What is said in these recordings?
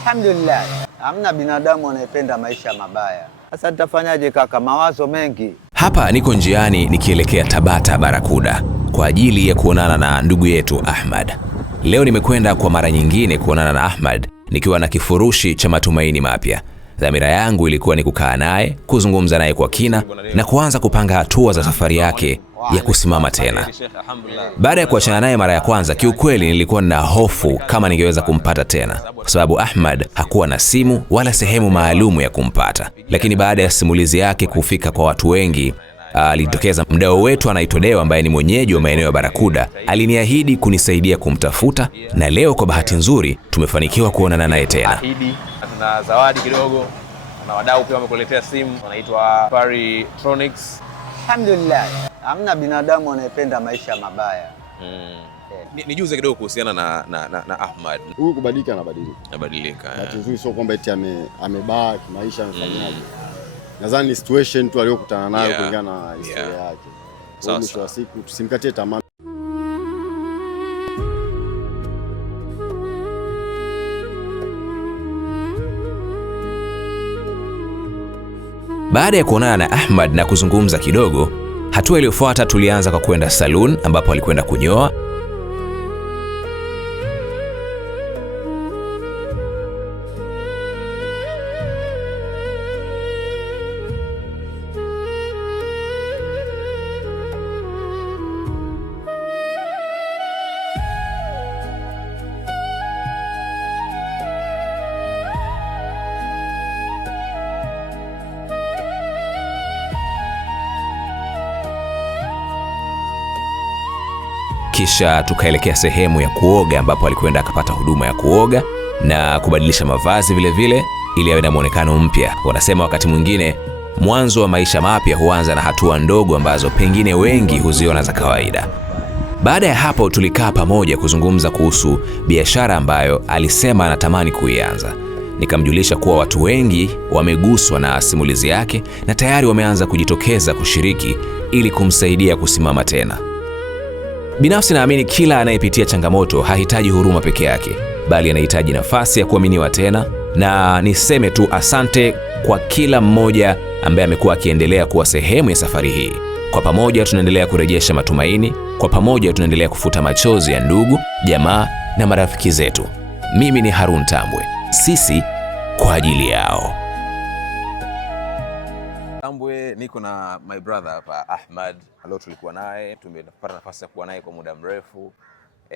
Alhamdulillah, hamna binadamu anayependa maisha mabaya. Sasa nitafanyaje kaka, mawazo mengi. Hapa niko njiani nikielekea Tabata Barakuda kwa ajili ya kuonana na ndugu yetu Ahmad. Leo nimekwenda kwa mara nyingine kuonana na Ahmad nikiwa na kifurushi cha matumaini mapya. Dhamira yangu ilikuwa ni kukaa naye, kuzungumza naye kwa kina na kuanza kupanga hatua za safari yake ya kusimama tena. Baada ya kuachana naye mara ya kwanza, kiukweli nilikuwa na hofu kama ningeweza kumpata tena, kwa sababu Ahmad hakuwa na simu wala sehemu maalumu ya kumpata. Lakini baada ya simulizi yake kufika kwa watu wengi, alitokeza mdau wetu anaitwa Deo ambaye ni mwenyeji wa maeneo ya Barakuda. Aliniahidi kunisaidia kumtafuta na leo kwa bahati nzuri tumefanikiwa kuonana naye tena. Tuna zawadi kidogo, na wadau pia wamekuletea simu, wanaitwa Paritronics. Alhamdulillah, hamna binadamu anayependa maisha mabaya. Nijuze kidogo kuhusiana na Ahmad. Huyu kubadilika Anabadilika. Bahati nzuri sio kwamba eti amebaa kimaisha amefanyaje. Nadhani ni situation tu aliyokutana nayo kulingana na historia yake. Kwa mwisho wa siku tusimkatie tamaa. Baada ya kuonana na Ahmad na kuzungumza kidogo, hatua iliyofuata tulianza kwa kwenda saloon ambapo alikwenda kunyoa. Kisha tukaelekea sehemu ya kuoga ambapo alikwenda akapata huduma ya kuoga na kubadilisha mavazi vile vile ili awe na muonekano mpya. Wanasema wakati mwingine mwanzo wa maisha mapya huanza na hatua ndogo ambazo pengine wengi huziona za kawaida. Baada ya hapo tulikaa pamoja kuzungumza kuhusu biashara ambayo alisema anatamani kuianza. Nikamjulisha kuwa watu wengi wameguswa na simulizi yake na tayari wameanza kujitokeza kushiriki ili kumsaidia kusimama tena. Binafsi naamini kila anayepitia changamoto hahitaji huruma peke yake, bali anahitaji nafasi ya kuaminiwa tena. Na niseme tu asante kwa kila mmoja ambaye amekuwa akiendelea kuwa sehemu ya safari hii. Kwa pamoja tunaendelea kurejesha matumaini, kwa pamoja tunaendelea kufuta machozi ya ndugu, jamaa na marafiki zetu. Mimi ni Harun Tambwe, sisi kwa ajili yao. Tambwe, niko na my brother hapa Ahmad. Leo tulikuwa naye, tumepata nafasi ya kuwa naye kwa muda mrefu.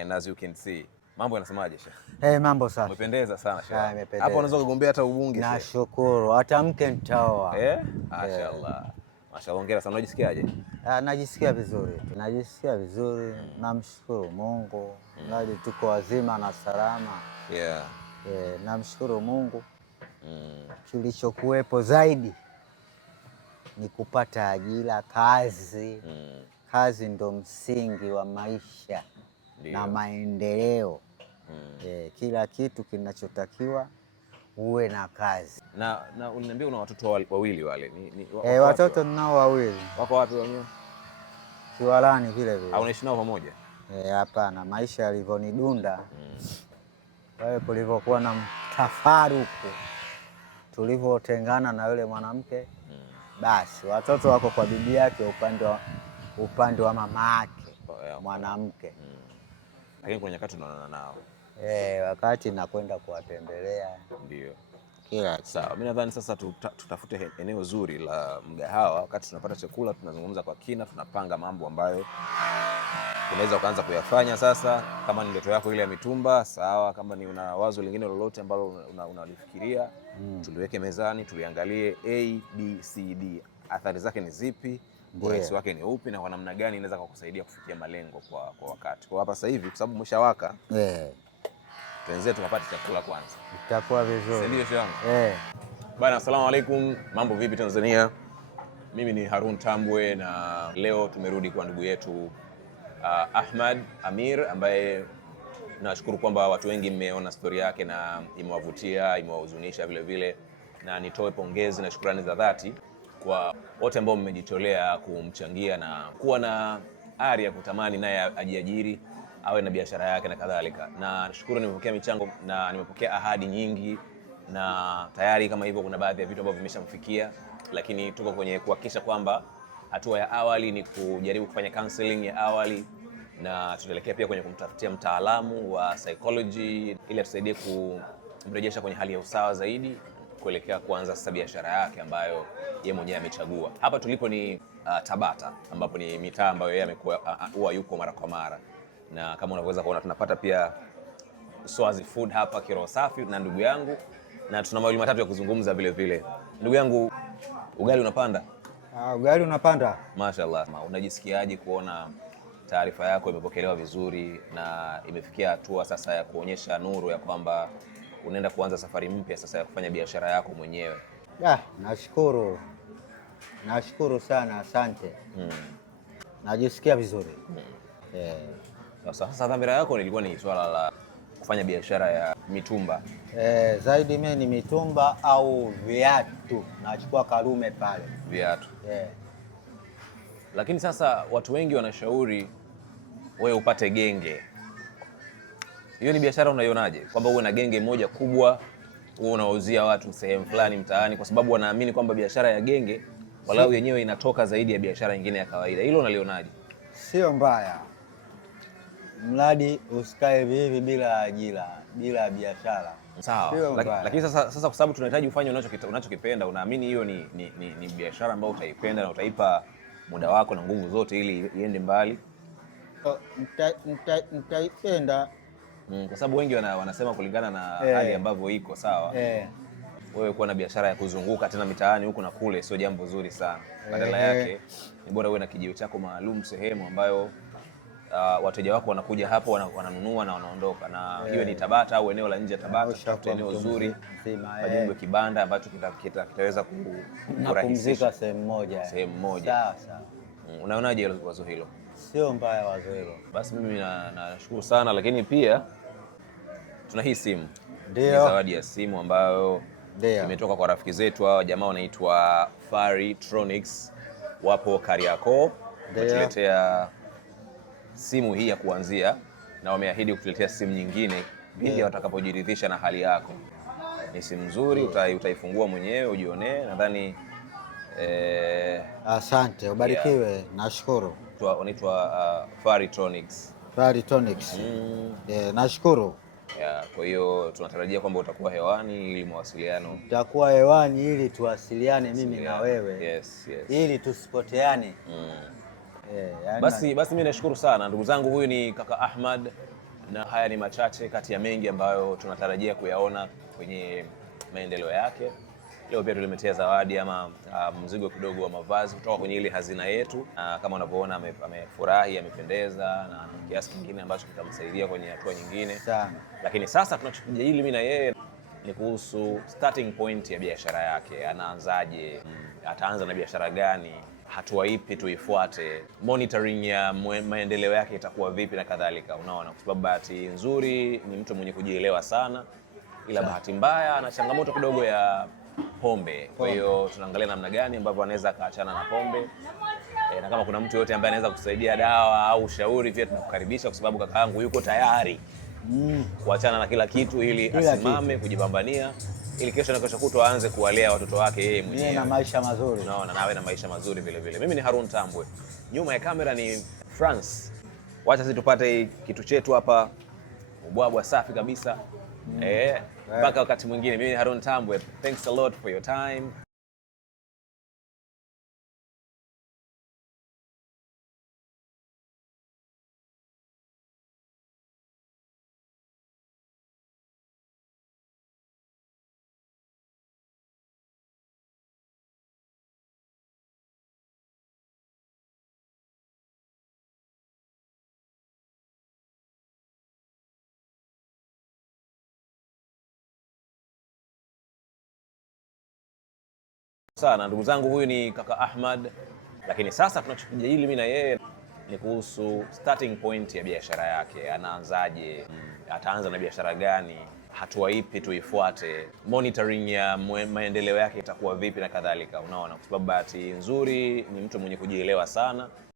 And as you can see, mambo yanasemaje Sheikh? Mambo safi. Umependeza sana Sheikh. Hapo unaweza kugombea hata ubunge Sheikh. Nashukuru, hata mke nitaoa. Mashaallah. Mashaallah, hongera sana. Unajisikiaje? Najisikia vizuri. Namshukuru Mungu. Ngali tuko wazima na salama. Namshukuru Mungu. Kilichokuwepo zaidi ni kupata ajira, kazi. Kazi ndo msingi wa maisha na maendeleo. Kila kitu kinachotakiwa uwe na kazi. Na uliniambia una watoto wawili wale. Watoto ninao wawili. Wako wapi wenyewe? Kiwalani vile vile. Au unaishi nao pamoja? Hapana, maisha yalivyonidunda. Wewe kulivyokuwa na mtafaruku. Tulivyotengana na yule mwanamke. Basi watoto wako kwa bibi yake upande wa mama yake mwanamke. Lakini kuna nyakati unaonana nao. Wakati nakwenda kuwatembelea. Ndio. Kila sawa. Mimi nadhani sasa tutafute eneo zuri la mgahawa. Wakati tunapata chakula tunazungumza kwa kina, tunapanga mambo ambayo unaweza kuanza kuyafanya sasa. Kama ni ndoto yako ile ya mitumba, sawa. Kama ni una wazo lingine lolote ambalo unalifikiria, tuliweke mezani, tuliangalie A, B, C, D. Athari zake ni zipi? Urahisi wake ni upi, na kwa namna gani inaweza kukusaidia kufikia malengo kwa wakati. Kwa hapa sasa hivi kwa sababu umeshawaka. Tuanze tukapata chakula kwanza. Itakuwa vizuri. Ndio shangu. Bana, asalamu alaykum. Mambo vipi Tanzania? Mimi ni Harun Tambwe na leo tumerudi kwa ndugu yetu Ahmad Amir, ambaye nashukuru kwamba watu wengi mmeona story yake na imewavutia, imewahuzunisha vile vile, na nitoe pongezi na shukrani za dhati kwa wote ambao mmejitolea kumchangia na kuwa na ari ya kutamani naye ajiajiri, awe na biashara yake na kadhalika. Na nashukuru nimepokea michango na nimepokea ahadi nyingi na tayari kama hivyo kuna baadhi ya vitu ambavyo vimeshamfikia, lakini tuko kwenye kuhakikisha kwamba hatua ya awali ni kujaribu kufanya counseling ya awali, na tutaelekea pia kwenye kumtafutia mtaalamu wa psychology ili atusaidie kumrejesha kwenye hali ya usawa zaidi kuelekea kuanza sasa biashara yake ambayo yeye mwenyewe amechagua. Hapa tulipo ni Tabata, ambapo ni mitaa ambayo yeye amekuwa huwa yuko mara kwa mara, na kama unaweza kuona tunapata pia Swazi Food hapa Kiroho Safi na ndugu yangu, na tuna mawili matatu ya kuzungumza vile vile. Ndugu yangu, ugali unapanda? Ugali unapanda. Mashaallah. Unajisikiaje kuona taarifa yako imepokelewa vizuri na imefikia hatua sasa ya kuonyesha nuru ya kwamba unaenda kuanza safari mpya sasa ya kufanya biashara yako mwenyewe? Nashukuru sana, asante. Najisikia vizuri. Sasa dhamira yako ilikuwa ni swala la kufanya biashara ya mitumba? Zaidi mimi ni mitumba au viatu. Nachukua Karume pale viatu. Lakini sasa watu wengi wanashauri wewe upate genge. Hiyo ni biashara unaionaje? Kwamba uwe na genge moja kubwa, uwe unawauzia watu sehemu fulani mtaani, kwa sababu wanaamini kwamba biashara ya genge walau yenyewe inatoka zaidi ya biashara nyingine ya kawaida. Hilo unalionaje? Sio mbaya, mradi usikae hivi bila ajira, bila biashara. Sawa. Lakini sasa kwa sababu tunahitaji ufanye unachokipenda, unaamini hiyo ni biashara ambayo utaipenda na utaipa muda wako na nguvu zote ili iende mbali? Nitaipenda. Kwa sababu wengi wanasema kulingana na hali ambavyo iko sawa. Wewe kuwa na biashara ya kuzunguka tena mitaani huku na kule sio jambo zuri sana. Badala yake ni bora uwe na kijio chako maalum, sehemu ambayo wateja wako wanakuja hapo, wananunua na wanaondoka, na hiyo ni Tabata au eneo la nje ya Tabata, eneo zuri, pajengwe kibanda ambacho kitaweza kupumzika sehemu moja. Sawa. Unaonaje wazo hilo? Sio mbaya wazo hilo. Basi mimi nashukuru sana, lakini pia tuna hii simu. Ndio. Zawadi ya simu ambayo imetoka kwa rafiki zetu hao, jamaa wanaitwa Faritronics, wapo Kariakoo. Wametuletea simu hii ya kuanzia na wameahidi kutuletea simu nyingine pindi watakapojiridhisha na hali yako. Ni simu nzuri, utaifungua mwenyewe ujionee. Nadhani asante, ubarikiwe. Nashukuru. Wanaitwa Faritronics. Nashukuru. Kwa hiyo tunatarajia kwamba utakuwa hewani ili mawasiliano. Utakuwa hewani ili tuwasiliane mimi na wewe. Yes. Ili tusipoteane. Basi mimi nashukuru sana ndugu zangu. Huyu ni kaka Ahmad, na haya ni machache kati ya mengi ambayo tunatarajia kuyaona kwenye maendeleo yake. Leo pia tulimetea zawadi ama mzigo kidogo wa mavazi kutoka kwenye ile hazina yetu, na kama unavyoona amefurahi, amependeza, na kiasi kingine ambacho kitamsaidia kwenye hatua nyingine sana. Lakini sasa tunachojadili mimi na yeye ni kuhusu starting point ya biashara yake. Anaanzaje? Ataanza na biashara gani? Hatua ipi tuifuate? Monitoring ya maendeleo yake itakuwa vipi na kadhalika. Unaona, kwa sababu bahati nzuri ni mtu mwenye kujielewa sana, ila bahati mbaya ana changamoto kidogo ya pombe. Kwa hiyo tunaangalia namna gani ambavyo anaweza kaachana na pombe. Na kama kuna mtu yote ambaye anaweza kusaidia dawa au ushauri, pia tunakukaribisha, kwa sababu kaka yangu yuko tayari kuachana na kila kitu ili asimame kujipambania, ili kesho na kesho kutwa aanze kuwalea watoto wake yeye mwenyewe na maisha mazuri. Unaona, nawe na maisha mazuri vile vile. Mimi ni Harun Tambwe, nyuma ya kamera ni France. Wacha sisi tupate kitu chetu hapa, ubwabwa safi kabisa. Mpaka wakati mwingine. Mimi ni Harun Tambwe. Thanks a lot for your time. Sana ndugu zangu, huyu ni kaka Ahmad, lakini sasa tunachojadili mimi na yeye ni kuhusu starting point ya biashara yake. Anaanzaje? Ataanza na biashara gani? Hatua ipi tuifuate? Monitoring ya maendeleo yake itakuwa vipi na kadhalika. Unaona, kwa sababu bahati nzuri ni mtu mwenye kujielewa sana,